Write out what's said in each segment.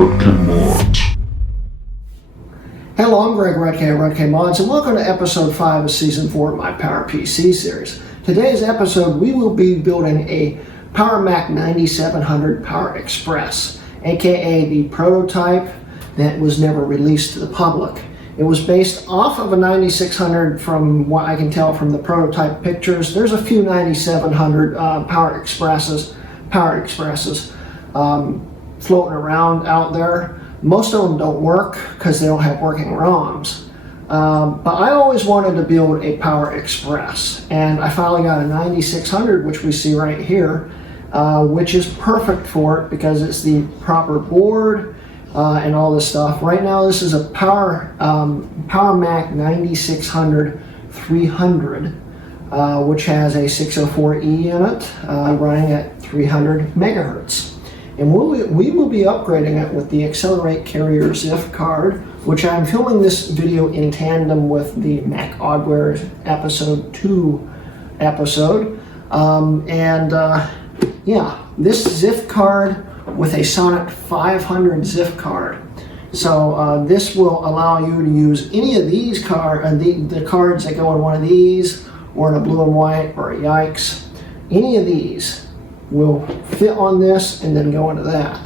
Mods. Hello, I'm Greg Rudke Mods, and welcome to episode 5 of season 4 of my PowerPC series. Today's episode, we will be building a Power Mac 9700 Power Express, aka the prototype that was never released to the public. It was based off of a 9600 from what I can tell from the prototype pictures. There's a few 9700 Power Expresses floating around out there. Most of them don't work because they don't have working ROMs. But I always wanted to build a Power Express, and I finally got a 9600, which we see right here, which is perfect for it because it's the proper board and all this stuff. Right now this is a Power Mac 9600 300, which has a 604E in it, running at 300 megahertz. And we will be upgrading it with the Accelerate Carrier ZIF card, which I'm filming this video in tandem with the Mac Oddware episode 2 episode. Yeah, this ZIF card with a Sonnet 500 ZIF card. So this will allow you to use any of these the cards that go in one of these, or in a blue and white, or a Yikes. Any of these will fit on this and then go into that,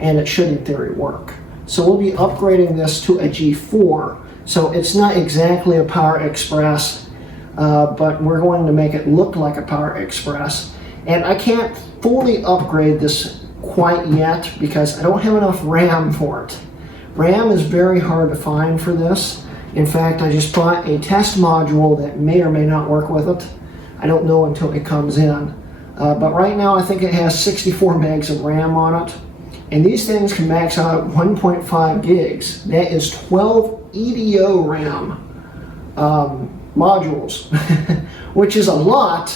and it should in theory work. So we'll be upgrading this to a G4, so it's not exactly a Power Express, but we're going to make it look like a Power Express. And I can't fully upgrade this quite yet because I don't have enough RAM for it. RAM is very hard to find for this. In fact, I just bought a test module that may or may not work with it. I don't know until it comes in. But right now I think it has 64 megs of RAM on it. And these things can max out at 1.5 gigs. That is 12 EDO RAM modules, which is a lot,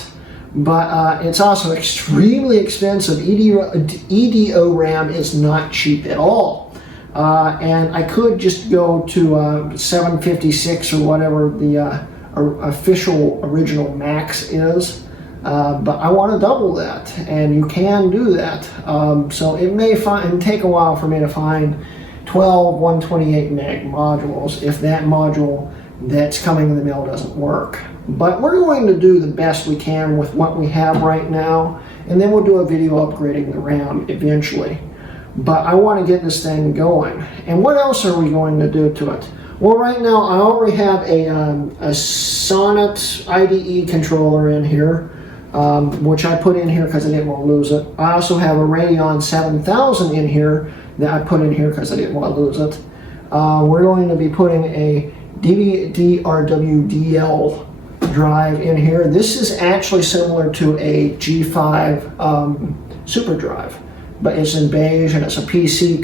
but it's also extremely expensive. EDO RAM is not cheap at all. And I could just go to 756 or whatever the official original max is. But I want to double that, and you can do that. So it may take a while for me to find 12 128 meg modules if that module that's coming in the mail doesn't work. But we're going to do the best we can with what we have right now, and then we'll do a video upgrading the RAM eventually. But I want to get this thing going. And what else are we going to do to it? Well, right now I already have a Sonnet IDE controller in here, which I put in here because I didn't want to lose it. I also have a Radeon 7000 in here that I put in here because I didn't want to lose it. We're going to be putting a DRWDL drive in here. This is actually similar to a G5 super drive, but it's in beige and it's a PC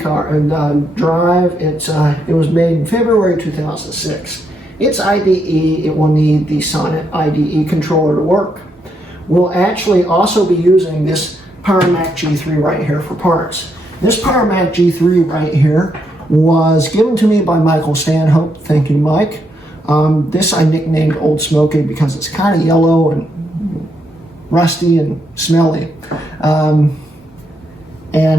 drive. It was made in February 2006. It's IDE. It will need the Sonnet IDE controller to work. We'll actually also be using this Power Mac G3 right here for parts. This Power Mac G3 right here was given to me by Michael Stanhope. Thank you, Mike. This I nicknamed Old Smoky because it's kind of yellow and rusty and smelly. And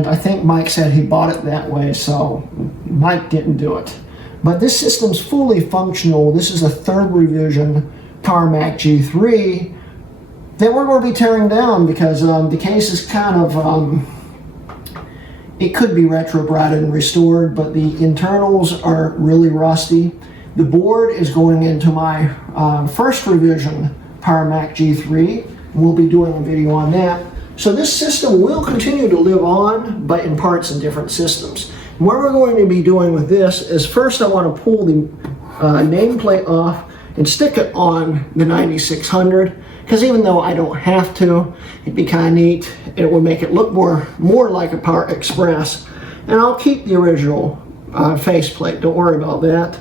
I think Mike said he bought it that way, so Mike didn't do it. But this system's fully functional. This is a third revision Power Mac G3 that we're going to be tearing down because the case is kind of, it could be retrobratted and restored, but the internals are really rusty. The board is going into my first revision Power Mac G3. We'll be doing a video on that. So this system will continue to live on, but in parts in different systems. And what we're going to be doing with this is first I want to pull the nameplate off and stick it on the 9600. Because even though I don't have to, it'd be kind of neat. It would make it look more like a Power Express. And I'll keep the original faceplate, don't worry about that.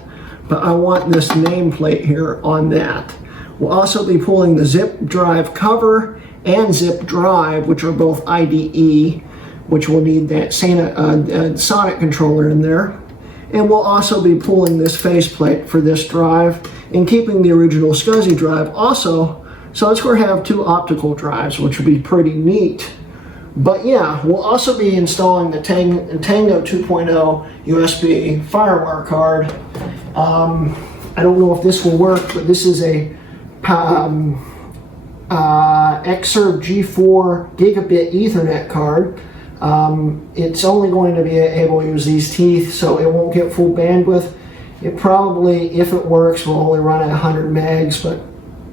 But I want this nameplate here on that. We'll also be pulling the zip drive cover and zip drive, which are both IDE, which will need that Sonnet controller in there. And we'll also be pulling this faceplate for this drive and keeping the original SCSI drive also. So it's going to have two optical drives, which will be pretty neat. But yeah, we'll also be installing the Tango 2.0 USB FireWire card. I don't know if this will work, but this is a Xserve G4 gigabit Ethernet card. It's only going to be able to use these teeth, so it won't get full bandwidth. It probably, if it works, will only run at 100 megs, but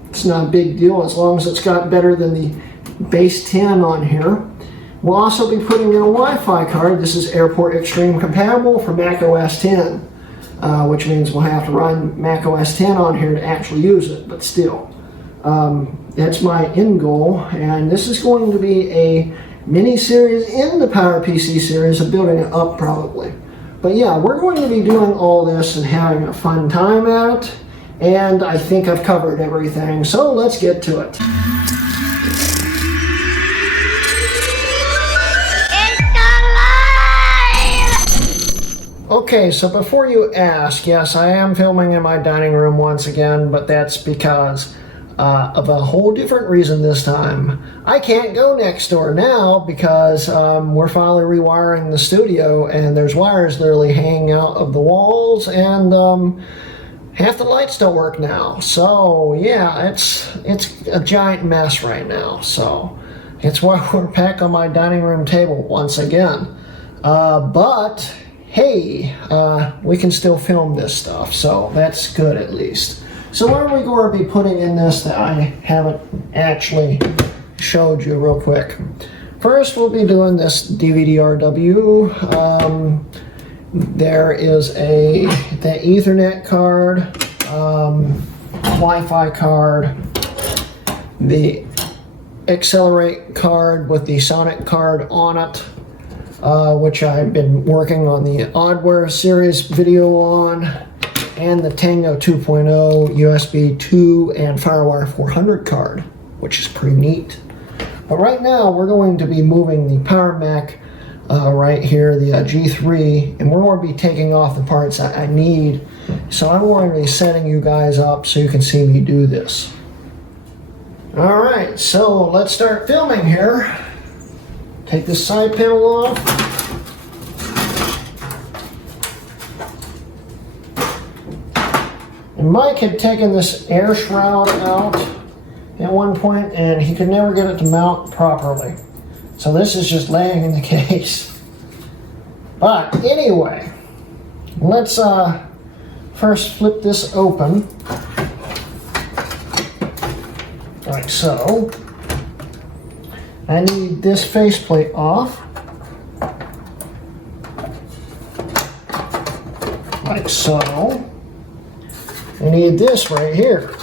it's not a big deal as long as it's got better than the base 10 on here. We'll also be putting in a Wi-Fi card. This is Airport Extreme compatible for Mac OS 10, which means we'll have to run Mac OS 10 on here to actually use it, but still. That's my end goal, and this is going to be a mini-series in the PowerPC series of building it up probably. But yeah, we're going to be doing all this and having a fun time at it, and I think I've covered everything, so let's get to it. Okay, so before you ask, yes, I am filming in my dining room once again, but that's because of a whole different reason this time. I can't go next door now because we're finally rewiring the studio, and there's wires literally hanging out of the walls, and half the lights don't work now. So yeah, it's a giant mess right now. So it's why we're back on my dining room table once again. But hey, we can still film this stuff, so that's good at least. So what are we going to be putting in this that I haven't actually showed you real quick? First, we'll be doing this DVD-RW. There is the Ethernet card, Wi-Fi card, the Accelerate card with the Sonic card on it, which I've been working on the Oddware series video on, and the Tango 2.0 USB 2 and FireWire 400 card, which is pretty neat. But right now we're going to be moving the Power Mac right here, the G3, and we're going to be taking off the parts that I need. So I'm going to be setting you guys up so you can see me do this. Alright, so let's start filming here. Take this side panel off. And Mike had taken this air shroud out at one point, and he could never get it to mount properly. So this is just laying in the case. But anyway, let's first flip this open. Like so. I need this faceplate off. Like so. I need this right here.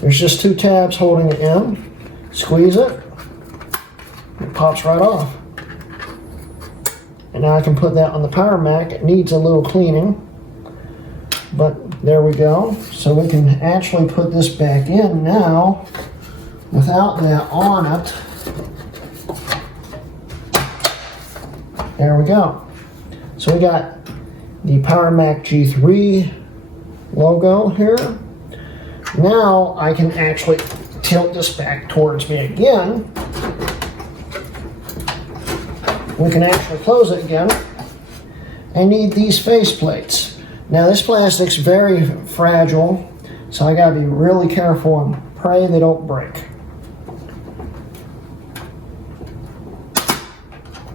There's just two tabs holding it in. Squeeze it. It pops right off. And now I can put that on the Power Mac. It needs a little cleaning. But there we go. So we can actually put this back in now without that on it. There we go. So we got the Power Mac G3 logo here. Now I can actually tilt this back towards me again. We can actually close it again. I need these face plates. Now this plastic's very fragile, so I gotta be really careful and pray they don't break.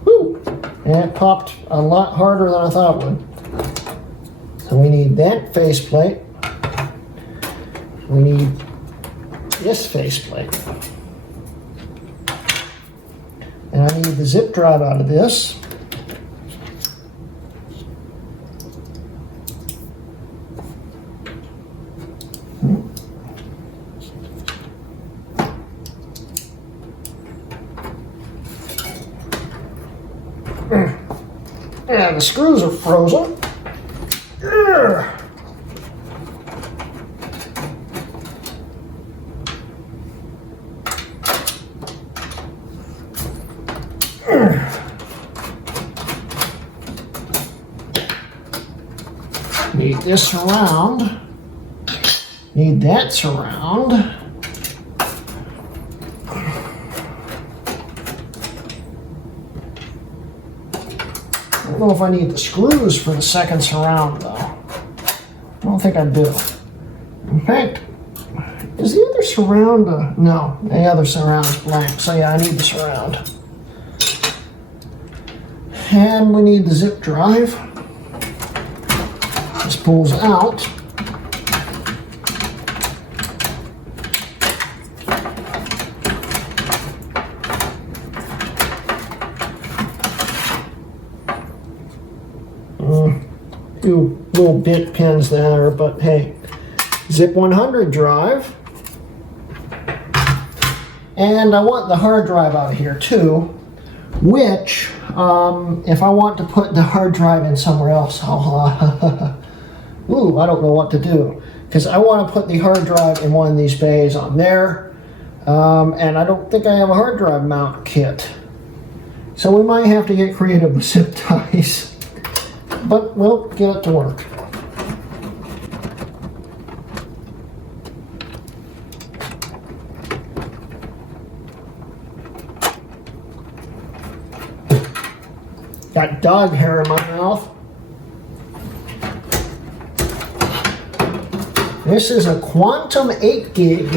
Woo! And it popped a lot harder than I thought it would. So we need that faceplate. We need this faceplate. And I need the zip drive out of this. And the screws are frozen. Need this surround. Need that surround. I don't know if I need the screws for the second surround though. I don't think I do. In fact, is the other surround, no, the other surround is blank, so yeah, I need the surround. And we need the zip drive. This pulls out. Few little bit pins there, but hey, zip 100 drive. And I want the hard drive out of here too, which if I want to put the hard drive in somewhere else, ooh, I don't know what to do, because I want to put the hard drive in one of these bays on there, and I don't think I have a hard drive mount kit, so we might have to get creative with zip ties. But we'll get it to work. Got dog hair in my mouth. This is a Quantum 8 gig.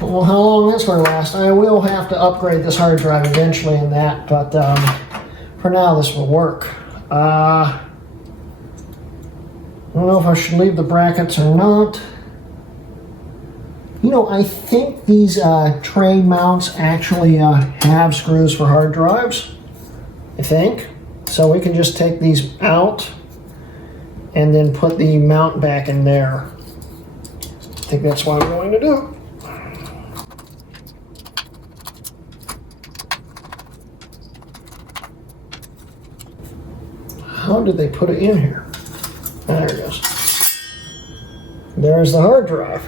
Well, how long this will last? I will have to upgrade this hard drive eventually in that, but for now this will work. I don't know if I should leave the brackets or not. You know, I think these tray mounts actually have screws for hard drives, I think. So we can just take these out and then put the mount back in there. I think that's what I'm going to do. How did they put it in here? There it goes. There's the hard drive.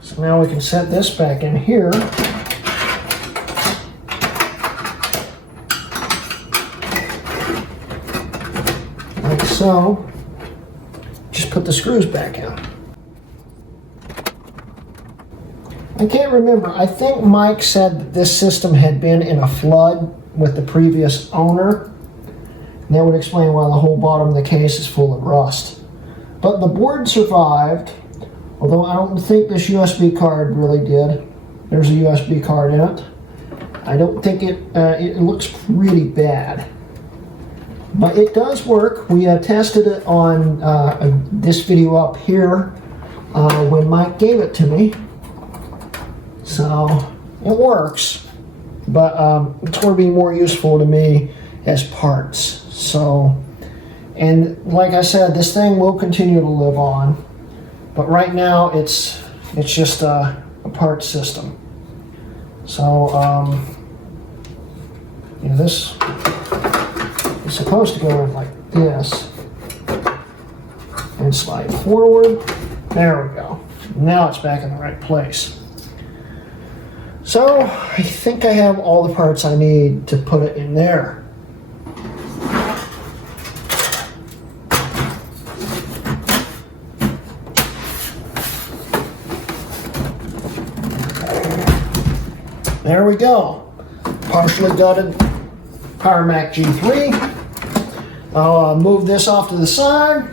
So now we can set this back in here. Like so. Just put the screws back in. I can't remember. I think Mike said that this system had been in a flood with the previous owner. And that would explain why the whole bottom of the case is full of rust. But the board survived, although I don't think this USB card really did. There's a USB card in it. I don't think it looks pretty bad. But it does work. We tested it on this video up here when Mike gave it to me. So it works, but it's going to be more useful to me as parts. So, and like I said, this thing will continue to live on, but right now it's just a part system. So, yeah, this is supposed to go like this and slide forward. There we go. Now it's back in the right place. So, I think I have all the parts I need to put it in there. There we go. Partially gutted Power Mac G3. I'll move this off to the side,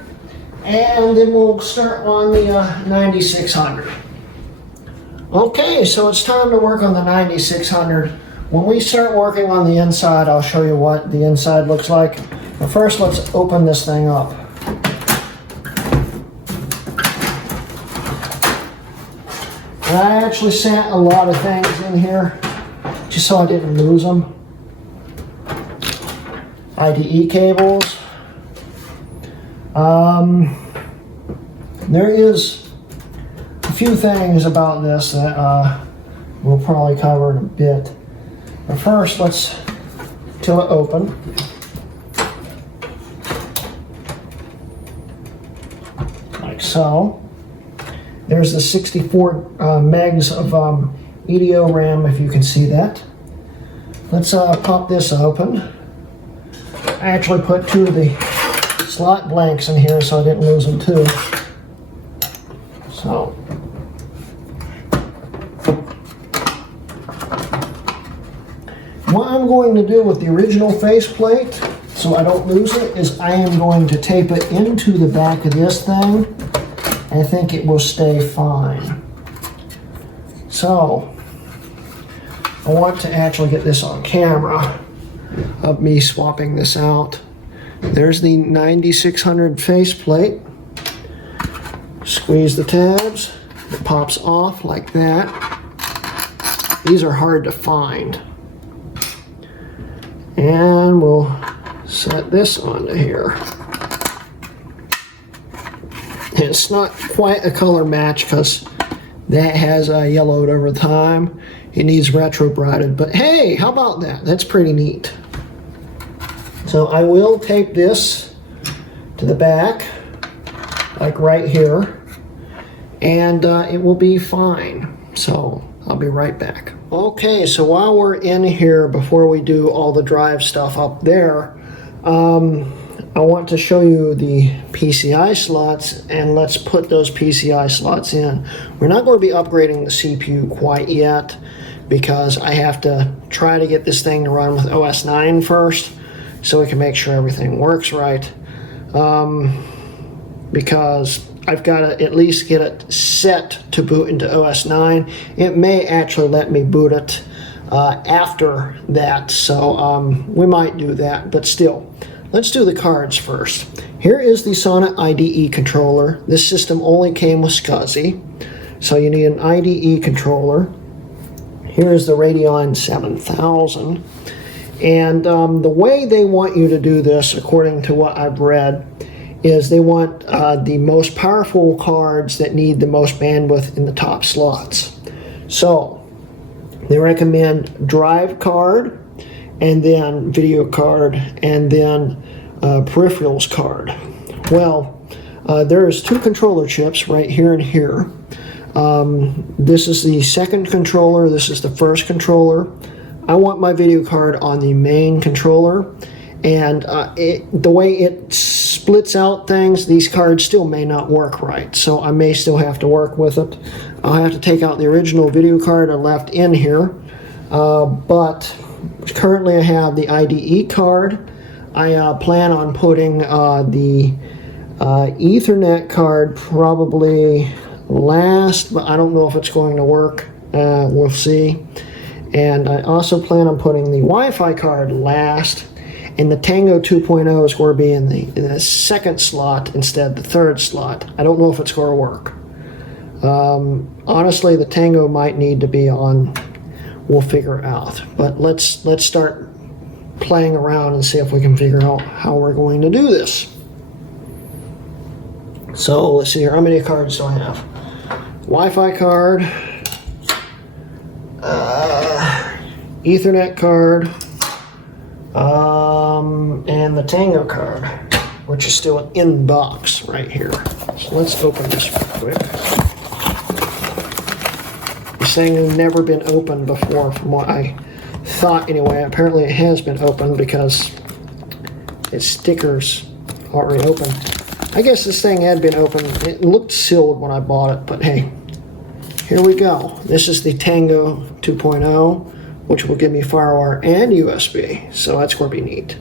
and then we'll start on the 9600. Okay, so it's time to work on the 9600. When we start working on the inside, I'll show you what the inside looks like. But first, let's open this thing up. And I actually sent a lot of things in here just so I didn't lose them. IDE cables. There is a few things about this that we'll probably cover in a bit. But first, let's till it open. Like so. There's the 64 megs of EDO RAM, if you can see that. Let's pop this open. I actually put two of the slot blanks in here so I didn't lose them too. So. What I'm going to do with the original faceplate, so I don't lose it, is I am going to tape it into the back of this thing. I think it will stay fine. So, I want to actually get this on camera of me swapping this out. There's the 9600 faceplate. Squeeze the tabs. It pops off like that. These are hard to find. And we'll set this onto here. It's not quite a color match because that has yellowed over time. It needs retro brighted, but hey, how about that? That's pretty neat. So I will tape this to the back, like right here, and it will be fine. So I'll be right back. Okay, so while we're in here, before we do all the drive stuff up there, I want to show you the PCI slots, and let's put those PCI slots in. We're not going to be upgrading the CPU quite yet because I have to try to get this thing to run with OS 9 first so we can make sure everything works right. Because I've got to at least get it set to boot into OS 9. It may actually let me boot it after that, so we might do that, but still. Let's do the cards first. Here is the Sonnet IDE controller. This system only came with SCSI, so you need an IDE controller. Here is the Radeon 7000. And the way they want you to do this, according to what I've read, is they want the most powerful cards that need the most bandwidth in the top slots. So they recommend drive card, and then video card, and then peripherals card. Well, there's two controller chips right here and here. This is the second controller, this is the first controller. I want my video card on the main controller, and the way it splits out things, these cards still may not work right, so I may still have to work with it. I'll have to take out the original video card I left in here, but currently I have the IDE card. I plan on putting the Ethernet card probably last, but I don't know if it's going to work. We'll see. And I also plan on putting the Wi-Fi card last, and the Tango 2.0 is going to be in the second slot instead of the third slot. I don't know if it's going to work. Honestly, the Tango might need to be on. We'll figure it out. But let's start playing around and see if we can figure out how we're going to do this. So let's see here. How many cards do I have? Wi-Fi card, Ethernet card, and the Tango card, which is still in box right here. So let's open this real quick. This thing has never been opened before, from what I thought anyway. Apparently it has been opened because its stickers already open. I guess this thing had been opened. It looked sealed when I bought it, but hey, here we go. This is the Tango 2.0, which will give me FireWire and USB, so that's going to be neat.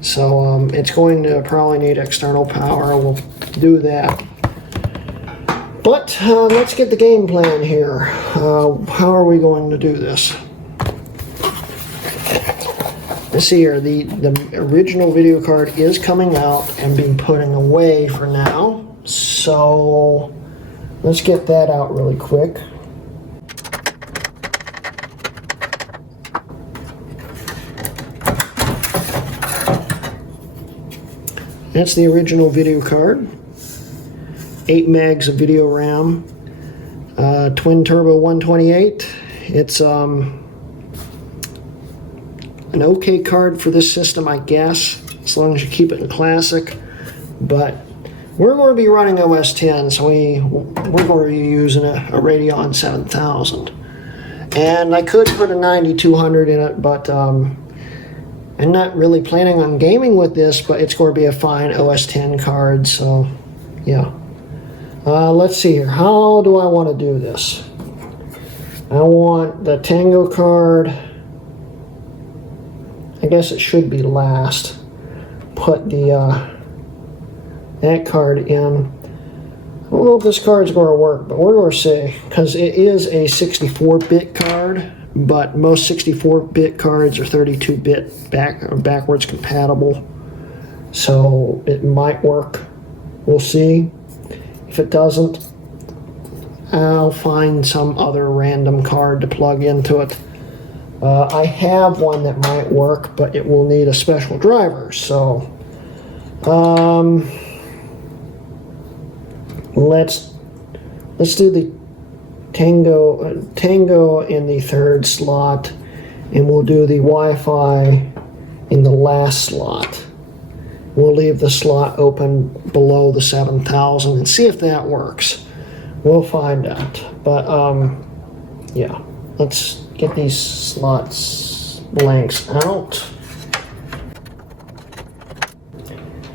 So it's going to probably need external power. We'll do that. But let's get the game plan here. How are we going to do this? Let's see here. The original video card is coming out and being putting away for now. So let's get that out really quick. That's the original video card. 8 megs of video RAM. Twin turbo 128. It's an okay card for this system, I guess, as long as you keep it in classic. But we're going to be running OS 10, so we're going to be using a Radeon 7000. And I could put a 9200 in it, but I'm not really planning on gaming with this, but it's going to be a fine OS 10 card, so yeah. Let's see here. How do I want to do this? I want the Tango card guess it should be last. Put the that card in. I don't know if this card's going to work, but we're going to see, because it is a 64-bit card, but most 64-bit cards are 32-bit backwards compatible, so it might work. We'll see. If it doesn't, I'll find some other random card to plug into it. I have one that might work, but it will need a special driver, so let's do the Tango in the third slot, and we'll do the Wi-Fi in the last slot. We'll leave the slot open below the 7,000 and see if that works. We'll find out. But yeah, let's get these slots blanks out.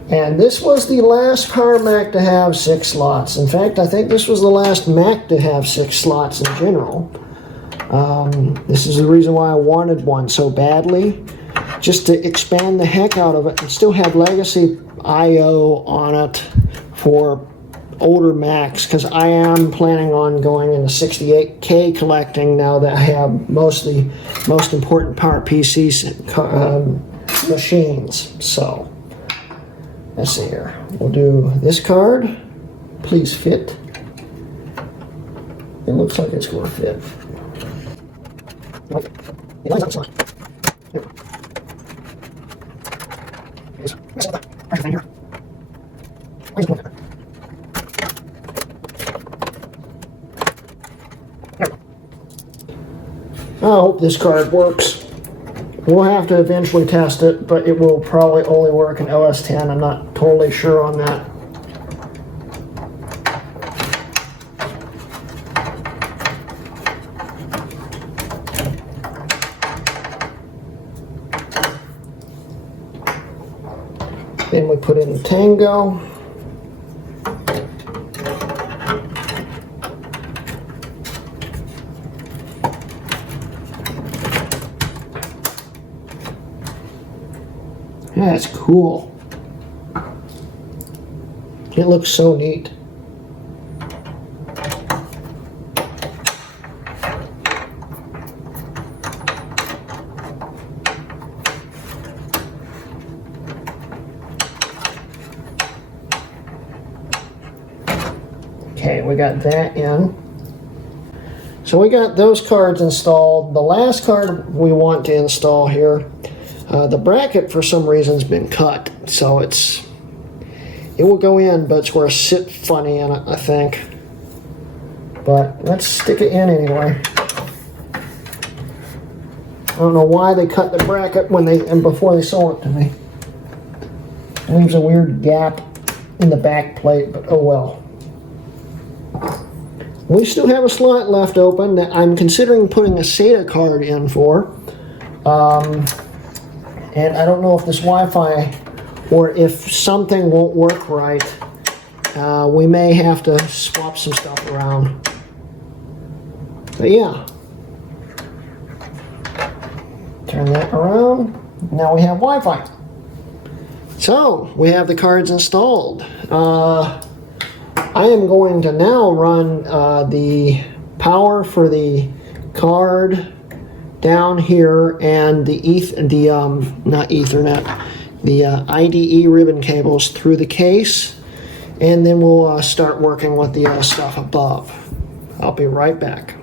And this was the last Power Mac to have 6 slots. In fact, I think this was the last Mac to have 6 slots in general. This is the reason why I wanted one so badly, just to expand the heck out of it and still have legacy I/O on it for older Macs, because I am planning on going into 68K collecting now that I have most important PowerPC machines. So let's see here. We'll do this card. Please fit. It looks like it's going to fit. Nope. It lines up slot. Yep. Everything here. I hope this card works. We'll have to eventually test it, but it will probably only work in OS 10. I'm not totally sure on that. Then we put in the Tango. That's cool. It looks so neat. Okay, we got that in. So we got those cards installed. The last card we want to install here, the bracket for some reason has been cut, so it will go in, but it's going to sit funny in it, I think. But let's stick it in anyway. I don't know why they cut the bracket before they sold it to me. It leaves a weird gap in the back plate, but oh well. We still have a slot left open that I'm considering putting a SATA card in for. And I don't know if this Wi-Fi, or if something won't work right, we may have to swap some stuff around. But yeah. Turn that around. Now we have Wi-Fi. So, we have the cards installed. I am going to now run the power for the card down here, and the IDE ribbon cables through the case, and then we'll start working with the stuff above. I'll be right back.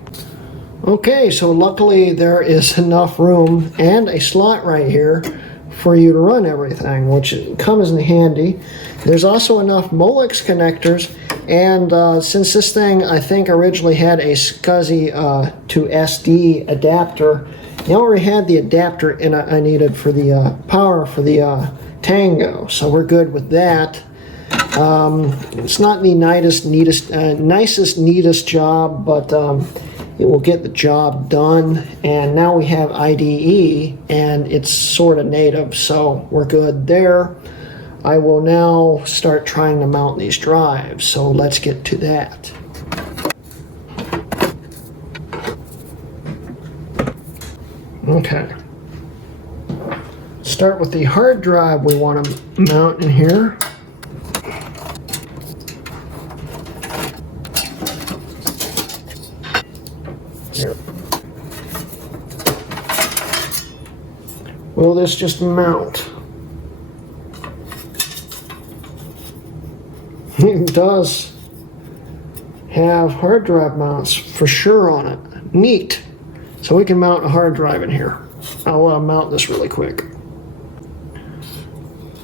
Okay, so luckily there is enough room and a slot right here for you to run everything, which comes in handy. There's also enough Molex connectors, and since this thing I think originally had a SCSI to SD adapter, I already had the adapter I needed for the power for the Tango, so we're good with that. It's not the nicest, neatest job, but it will get the job done. And now we have IDE, and it's sort of native, so we're good there. I will now start trying to mount these drives, so let's get to that. Okay. Let's start with the hard drive we want to mount in here. Here. Will this just mount? It does have hard drive mounts for sure on it. Neat. So we can mount a hard drive in here. I'll mount this really quick.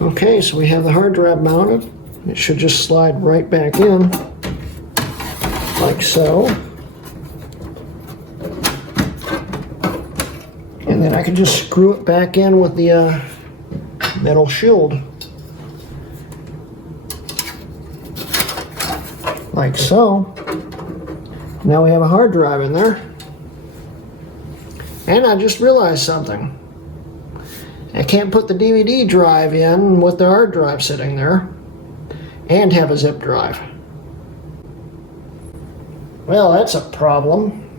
Okay, so we have the hard drive mounted. It should just slide right back in, like so. And then I can just screw it back in with the metal shield. Like so. Now we have a hard drive in there. And I just realized something. I can't put the DVD drive in with the hard drive sitting there and have a zip drive. Well, that's a problem.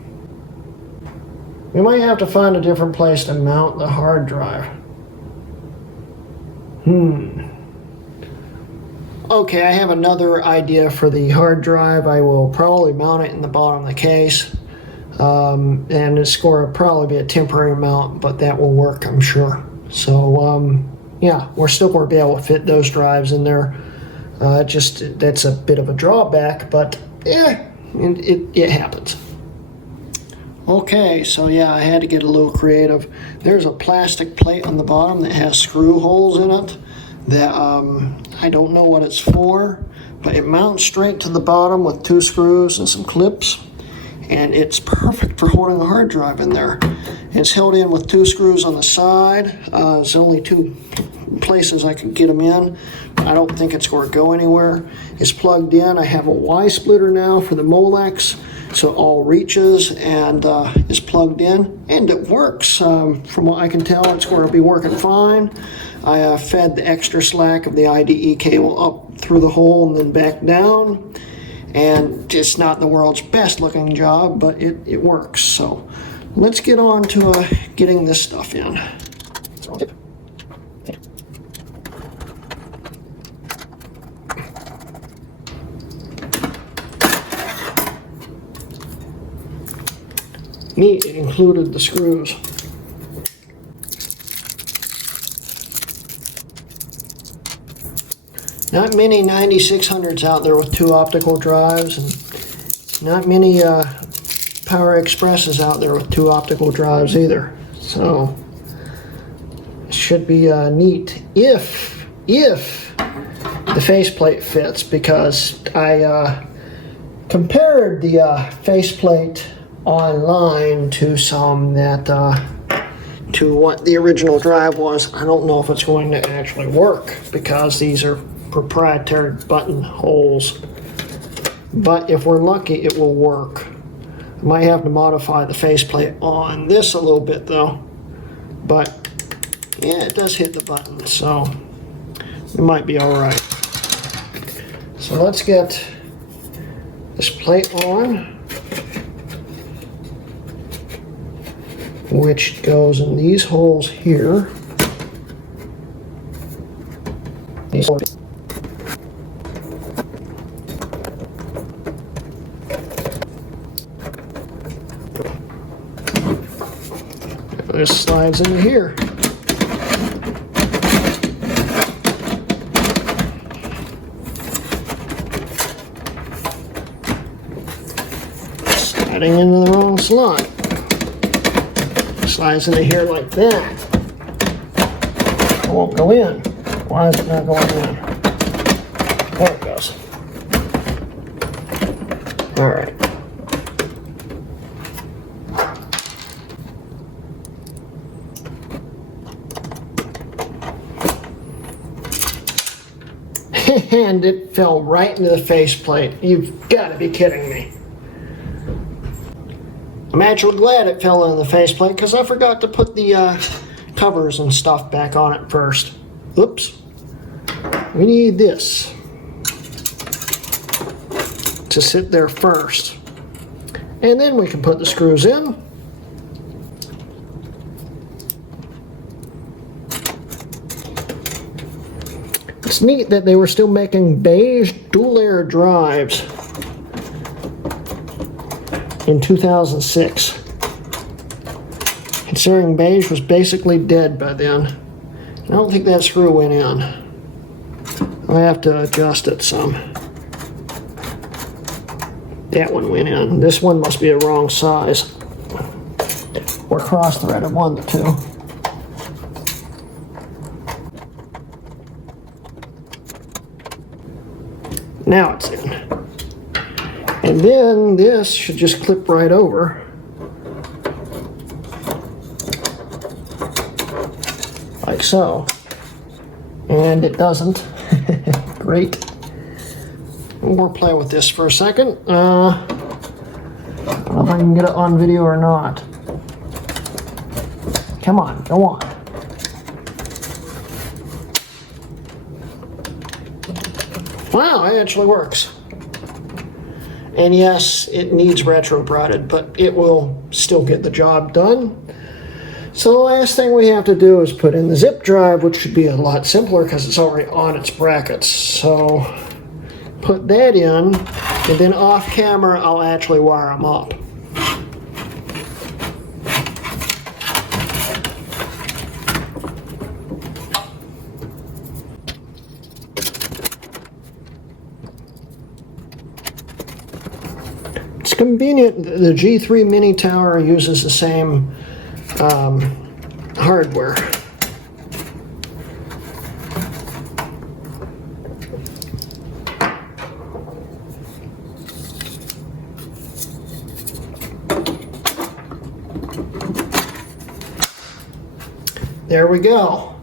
We might have to find a different place to mount the hard drive. Okay, I have another idea for the hard drive. I will probably mount it in the bottom of the case. And it's going to probably be a temporary mount, but that will work, I'm sure. So, yeah, we're still going to be able to fit those drives in there. That's a bit of a drawback, but it happens. Okay, so yeah, I had to get a little creative. There's a plastic plate on the bottom that has screw holes in it that I don't know what it's for, but it mounts straight to the bottom with 2 screws and some clips. And it's perfect for holding a hard drive in there. It's held in with 2 screws on the side. There's only 2 places I can get them in. I don't think it's going to go anywhere. It's plugged in. I have a Y splitter now for the Molex, so it all reaches and is plugged in, and it works. From what I can tell, it's going to be working fine. I fed the extra slack of the IDE cable up through the hole and then back down. And it's not the world's best looking job, but it works. So let's get on to getting this stuff in. Neat, it included the screws. Not many 9600s out there with 2 optical drives, and not many Power Expresses out there with 2 optical drives either. So it should be neat if the faceplate fits, because I compared the faceplate online to some that to what the original drive was. I don't know if it's going to actually work because these are proprietary button holes, but if we're lucky it will work. I might have to modify the faceplate on this a little bit though, but yeah, it does hit the button, so it might be all right. So let's get this plate on, which goes in these holes here. This slides into here. Sliding into the wrong slot. Slides into here like that. It won't go in. Why is it not going in? There it goes. All right. And it fell right into the faceplate. You've got to be kidding me. I'm actually glad it fell into the faceplate because I forgot to put the covers and stuff back on it first. Oops. We need this to sit there first. And then we can put the screws in. It's neat that they were still making beige dual-layer drives in 2006. Considering beige was basically dead by then. I don't think that screw went in. I have to adjust it some. That one went in. This one must be the wrong size. Or cross-threaded, one of the two. Now it's in. And then this should just clip right over. Like so. And it doesn't. Great. We'll play with this for a second. I don't know if I can get it on video or not. Come on, go on. Wow, it actually works. And yes, it needs retro-threaded, but it will still get the job done. So the last thing we have to do is put in the zip drive, which should be a lot simpler because it's already on its brackets. So put that in, and then off camera I'll actually wire them up. It's convenient. The G3 mini tower uses the same hardware. There we go.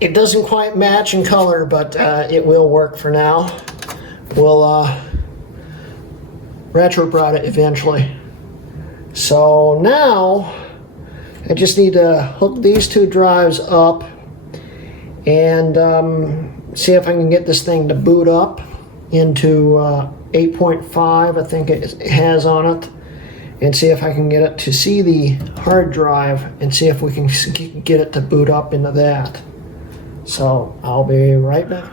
It doesn't quite match in color, but it will work for now. We'll retro-thread it eventually. So now I just need to hook these two drives up and see if I can get this thing to boot up into 8.5, I think it has on it, and see if I can get it to see the hard drive and see if we can get it to boot up into that. So I'll be right back.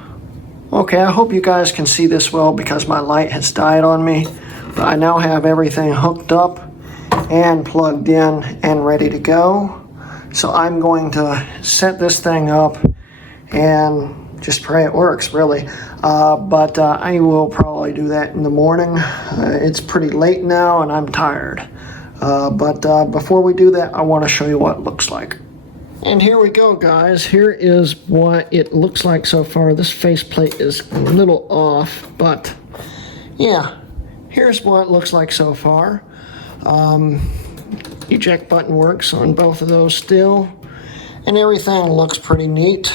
Okay, I hope you guys can see this well because my light has died on me. But I now have everything hooked up and plugged in and ready to go. So I'm going to set this thing up and just pray it works, really. But I will probably do that in the morning. It's pretty late now and I'm tired. But before we do that, I want to show you what it looks like. And here we go, guys. Here is what it looks like so far. This faceplate is a little off, but yeah. Here's what it looks like so far. Eject button works on both of those still, and everything looks pretty neat.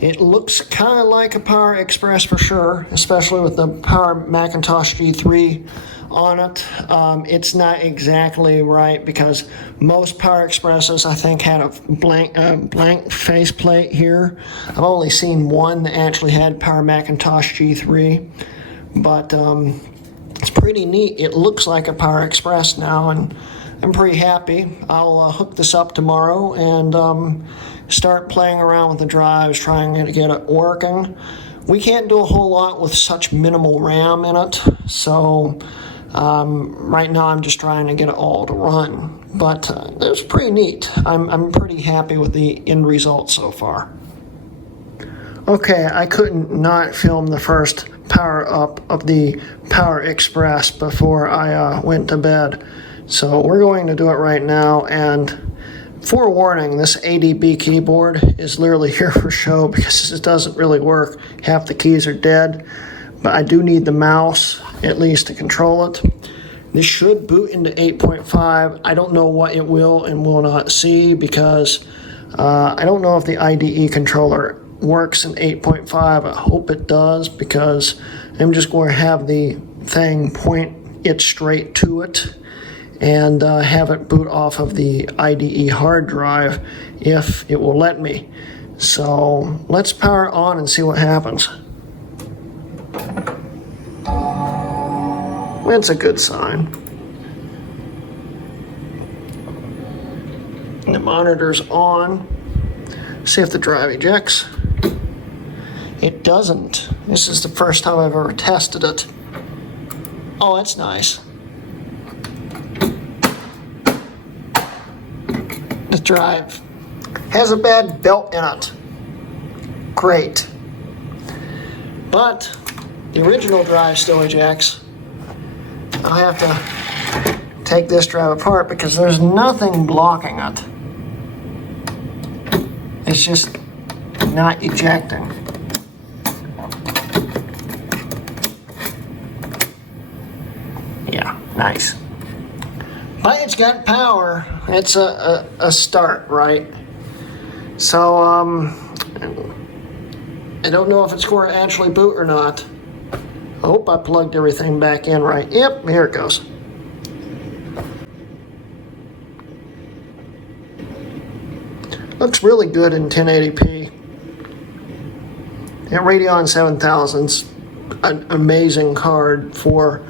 It looks kind of like a Power Express for sure, especially with the Power Macintosh G3 on it. It's not exactly right because most Power Expresses I think had a blank faceplate here. I've only seen one that actually had Power Macintosh G3, but it's pretty neat. It looks like a Power Express now, and I'm pretty happy. I'll hook this up tomorrow and start playing around with the drives, trying to get it working. We can't do a whole lot with such minimal RAM in it, so right now I'm just trying to get it all to run. But it was pretty neat. I'm pretty happy with the end result so far. Okay, I couldn't not film the first power up of the Power Express before I went to bed. So we're going to do it right now, and forewarning, this ADB keyboard is literally here for show because it doesn't really work. Half the keys are dead, but I do need the mouse at least to control it. This should boot into 8.5. I don't know what it will and will not see because I don't know if the IDE controller works in 8.5. I hope it does because I'm just going to have the thing point it straight to it and have it boot off of the IDE hard drive if it will let me. So let's power it on and see what happens. That's a good sign. And the monitor's on. See if the drive ejects. It doesn't. This is the first time I've ever tested it. Oh, that's nice. The drive has a bad belt in it. Great. But the original drive still ejects. I'll have to take this drive apart because there's nothing blocking it. It's just not ejecting. Yeah, nice. But it's got power. It's a start, right? So, I don't know if it's going to actually boot or not. I hope I plugged everything back in right. Yep, here it goes. Looks really good in 1080p. That Radeon 7000's an amazing card for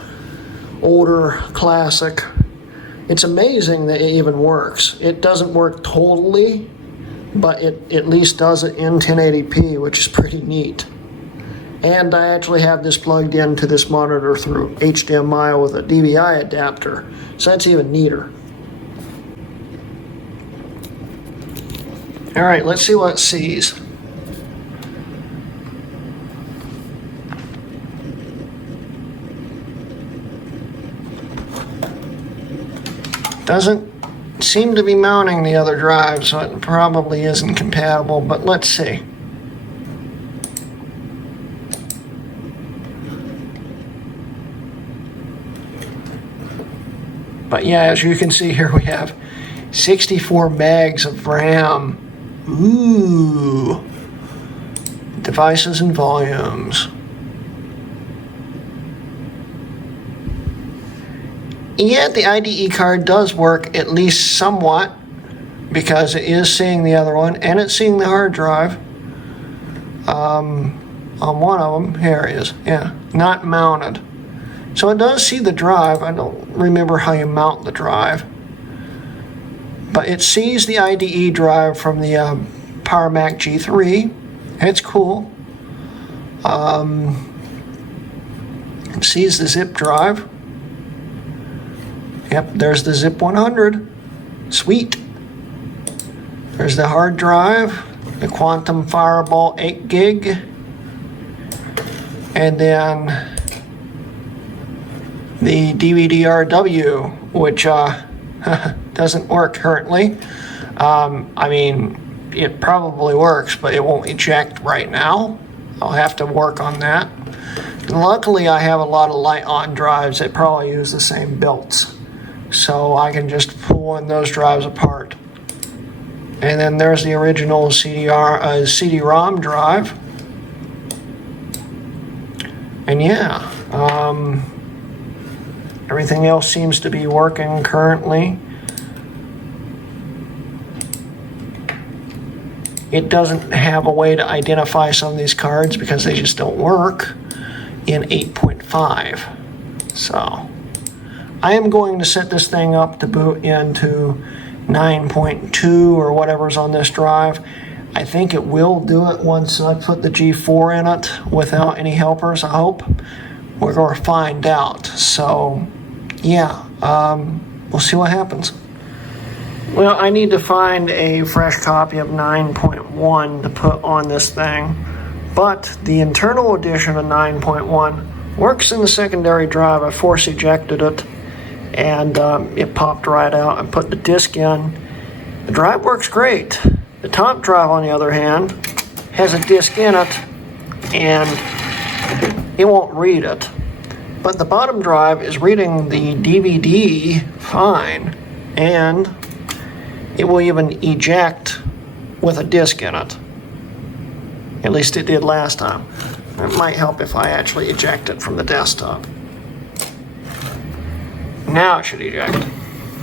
older classic. It's amazing that it even works. It doesn't work totally, but it at least does it in 1080p, which is pretty neat. And I actually have this plugged into this monitor through HDMI with a DVI adapter, so that's even neater. All right, let's see what it sees. Doesn't seem to be mounting the other drive, so it probably isn't compatible, but let's see. But yeah, as you can see here, we have 64 megs of RAM. Ooh. Devices and volumes. Yeah, the IDE card does work at least somewhat because it is seeing the other one and it's seeing the hard drive. On one of them, here it is. Yeah, not mounted. So it does see the drive. I don't remember how you mount the drive. But it sees the IDE drive from the Power Mac G3. It's cool. It sees the zip drive. Yep, there's the Zip 100. Sweet. There's the hard drive, the Quantum Fireball 8 gig, and then the DVD-RW, which doesn't work currently. I mean, it probably works, but it won't eject right now. I'll have to work on that. And luckily, I have a lot of light-on drives that probably use the same belts. So I can just pull one of those drives apart. And then there's the original CD-ROM drive. And yeah, everything else seems to be working currently. It doesn't have a way to identify some of these cards because they just don't work in 8.5. So I am going to set this thing up to boot into 9.2 or whatever's on this drive. I think it will do it once I put the G4 in it without any helpers, I hope. We're going to find out. So, yeah, we'll see what happens. Well, I need to find a fresh copy of 9.1 to put on this thing. But the internal edition of 9.1 works in the secondary drive. I force ejected it. And it popped right out. I put the disk in. The drive works great. The top drive, on the other hand, has a disk in it, and it won't read it. But the bottom drive is reading the DVD fine, and it will even eject with a disk in it. At least it did last time. It might help if I actually eject it from the desktop. Now it should eject.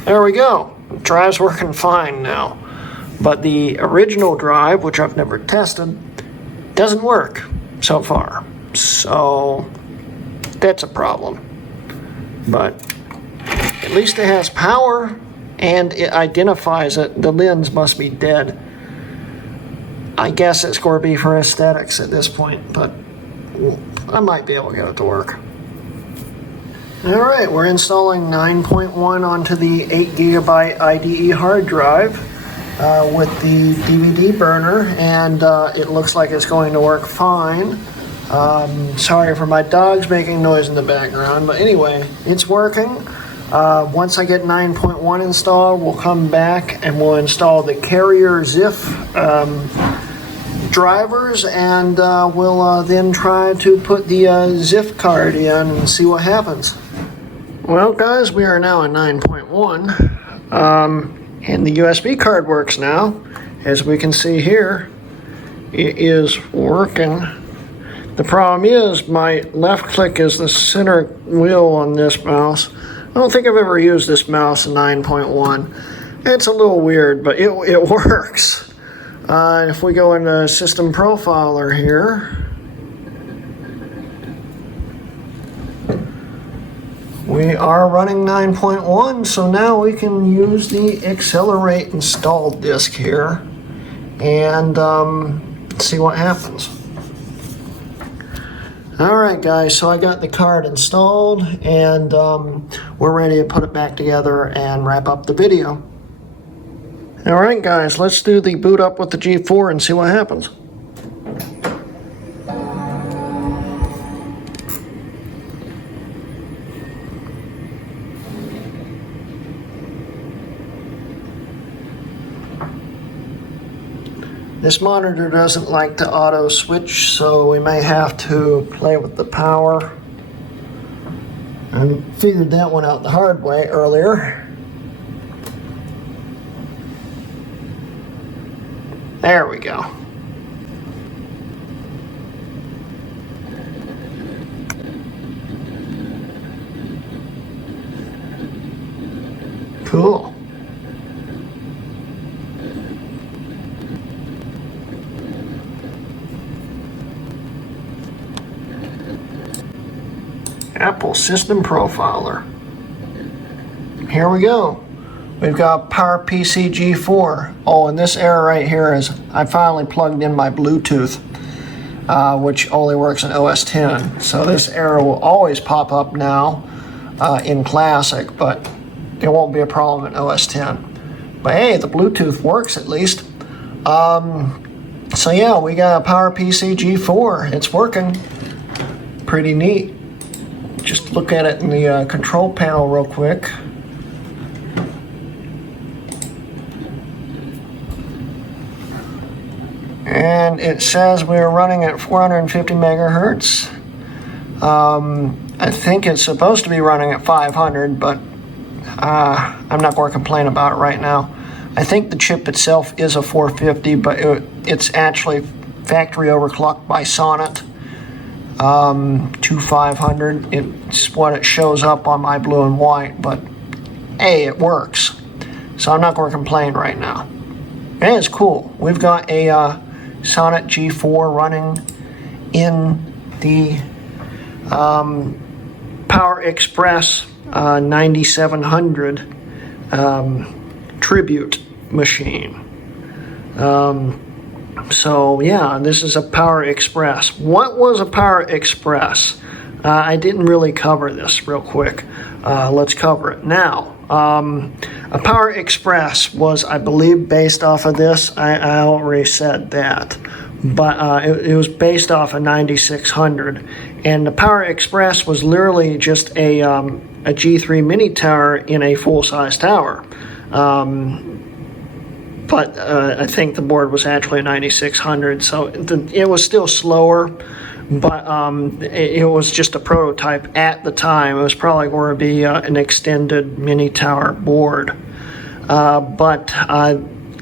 There we go. The drive's working fine now. But the original drive, which I've never tested, doesn't work so far. So that's a problem. But at least it has power and it identifies it. The lens must be dead. I guess it's going to be for aesthetics at this point, but I might be able to get it to work. All right, we're installing 9.1 onto the 8GB IDE hard drive with the DVD burner, and it looks like it's going to work fine. Sorry for my dogs making noise in the background, but anyway, it's working. Once I get 9.1 installed, we'll come back and we'll install the carrier ZIF drivers, and we'll then try to put the ZIF card in and see what happens. Well, guys, we are now at 9.1, and the USB card works now. As we can see here, it is working. The problem is my left click is the center wheel on this mouse. I don't think I've ever used this mouse in 9.1. It's a little weird, but it works. If we go into System Profiler here, we are running 9.1, so now we can use the Accelerate installed disk here and see what happens. Alright guys, so I got the card installed, and we're ready to put it back together and wrap up the video. Alright guys, let's do the boot up with the G4 and see what happens. This monitor doesn't like to auto switch, so we may have to play with the power. I figured that one out the hard way earlier. There we go. Cool. Apple System Profiler. Here we go. We've got PowerPC G4. Oh, and this error right here is I finally plugged in my Bluetooth, which only works in OS X. So this error will always pop up now in Classic, but it won't be a problem in OS X. But hey, the Bluetooth works at least. So yeah, we got a PowerPC G4. It's working. Pretty neat. Just look at it in the control panel real quick. And it says we're running at 450 megahertz. I think it's supposed to be running at 500, but I'm not going to complain about it right now. I think the chip itself is a 450, but it's actually factory overclocked by Sonnet. To 500. It's what it shows up on my blue and white, but hey, it works. So I'm not going to complain right now. And it's cool. We've got a Sonnet G4 running in the Power Express 9700 Tribute machine. So yeah, this is a Power Express. What was a Power Express? I didn't really cover this real quick. Let's cover it now. A Power Express was, I believe, based off of this. I already said that. But it was based off a 9600. And the Power Express was literally just a G3 mini tower in a full-size tower. But I think the board was actually a 9600, so it was still slower, but it was just a prototype at the time. It was probably going to be an extended mini tower board. But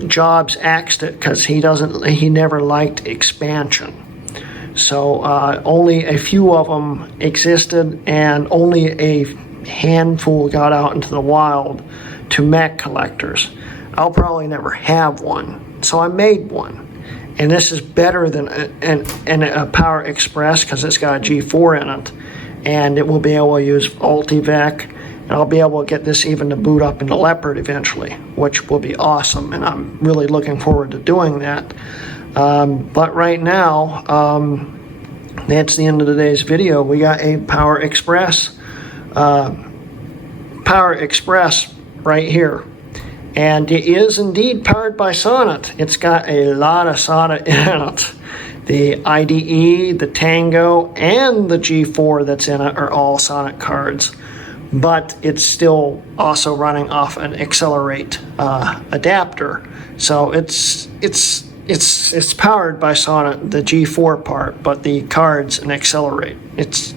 Jobs axed it because he never liked expansion. So only a few of them existed, and only a handful got out into the wild to Mac collectors. I'll probably never have one, so I made one. And this is better than a Power Express because it's got a G4 in it, and it will be able to use Ultivec, and I'll be able to get this even to boot up into Leopard eventually, which will be awesome, and I'm really looking forward to doing that. But right now, that's the end of today's video. We got a Power Express right here. And it is indeed powered by Sonnet. It's got a lot of Sonnet in it. The IDE, the Tango, and the G4 that's in it are all Sonnet cards. But it's still also running off an Accelerate adapter. So it's powered by Sonnet, the G4 part, but the cards and Accelerate. It's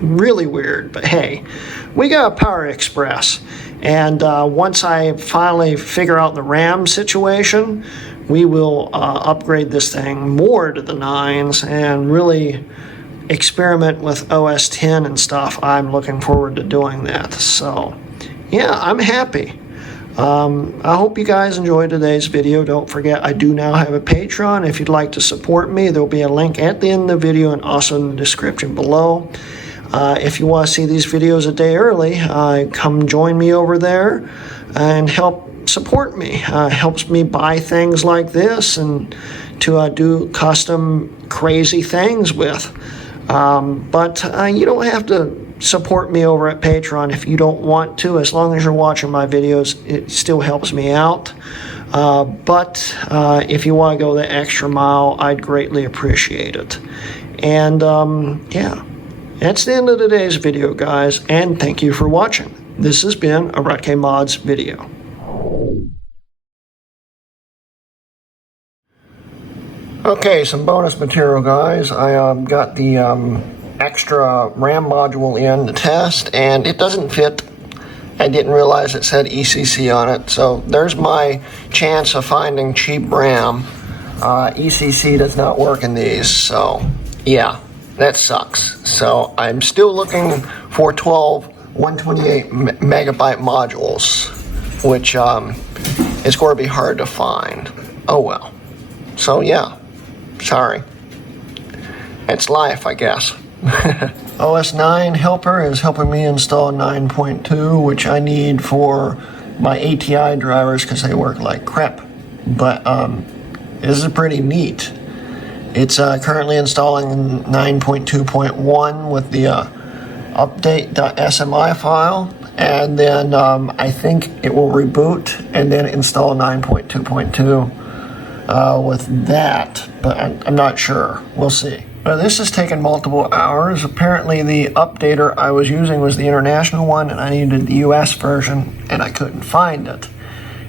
really weird, but hey, we got a Power Express. And once I finally figure out the RAM situation, we will upgrade this thing more to the 9s and really experiment with OS 10 and stuff. I'm looking forward to doing that. So, yeah, I'm happy. I hope you guys enjoyed today's video. Don't forget, I do now have a Patreon. If you'd like to support me, there'll be a link at the end of the video and also in the description below. If you want to see these videos a day early, come join me over there and help support me. Helps me buy things like this and to do custom crazy things with. But you don't have to support me over at Patreon if you don't want to. As long as you're watching my videos, it still helps me out. But if you want to go the extra mile, I'd greatly appreciate it. And yeah. That's the end of today's video, guys, and thank you for watching. This has been a Rutke Mods video. Okay, some bonus material, guys. I got the extra RAM module in to test, and it doesn't fit. I didn't realize it said ECC on it, so there's my chance of finding cheap RAM. ECC does not work in these, so yeah. That sucks. So I'm still looking for 12 128 megabyte modules, which is going to be hard to find. Oh well. So yeah, sorry. It's life, I guess. OS 9 helper is helping me install 9.2, which I need for my ATI drivers because they work like crap. But this is pretty neat. It's currently installing 9.2.1 with the update.smi file, and then I think it will reboot and then install 9.2.2 with that, but I'm not sure. We'll see. But this has taken multiple hours. Apparently the updater I was using was the international one, and I needed the US version, and I couldn't find it.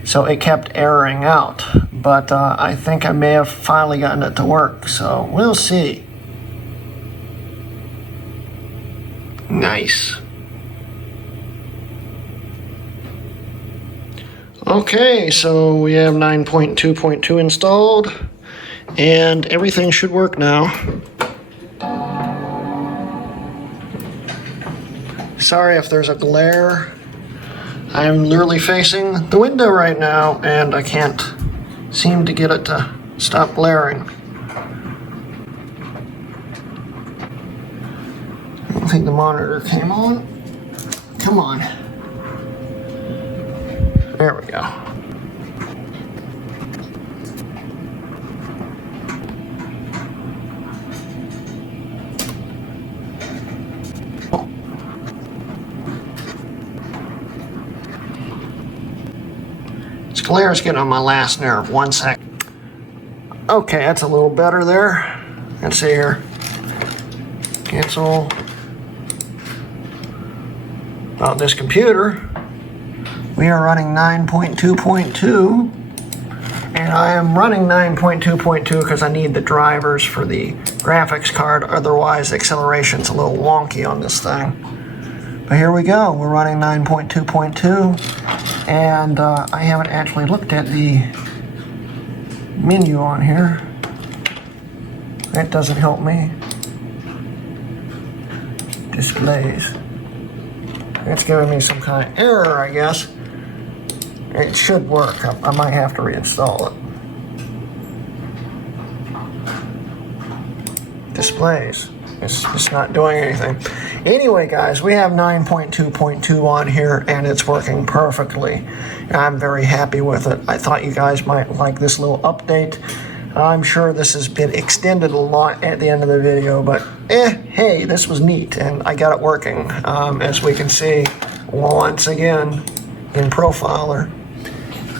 So it kept erroring out, but I think I may have finally gotten it to work, so we'll see. Nice. Okay, so we have 9.2.2 installed, and everything should work now. Sorry if there's a glare. I'm literally facing the window right now, and I can't seem to get it to stop glaring. I don't think the monitor came on. Come on. There we go. Glare is getting on my last nerve. 1 sec. Okay, that's a little better there. Let's see here. Cancel. About this computer. We are running 9.2.2. And I am running 9.2.2 because I need the drivers for the graphics card. Otherwise, the acceleration's a little wonky on this thing. But here we go. We're running 9.2.2. And I haven't actually looked at the menu on here. That doesn't help me. Displays. It's giving me some kind of error, I guess. It should work. I might have to reinstall it. Displays. It's not doing anything. Anyway, guys, we have 9.2.2 on here, and it's working perfectly. I'm very happy with it. I thought you guys might like this little update. I'm sure this has been extended a lot at the end of the video, but hey, this was neat, and I got it working. As we can see, once again, in Profiler,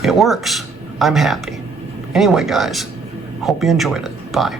it works. I'm happy. Anyway, guys, hope you enjoyed it. Bye.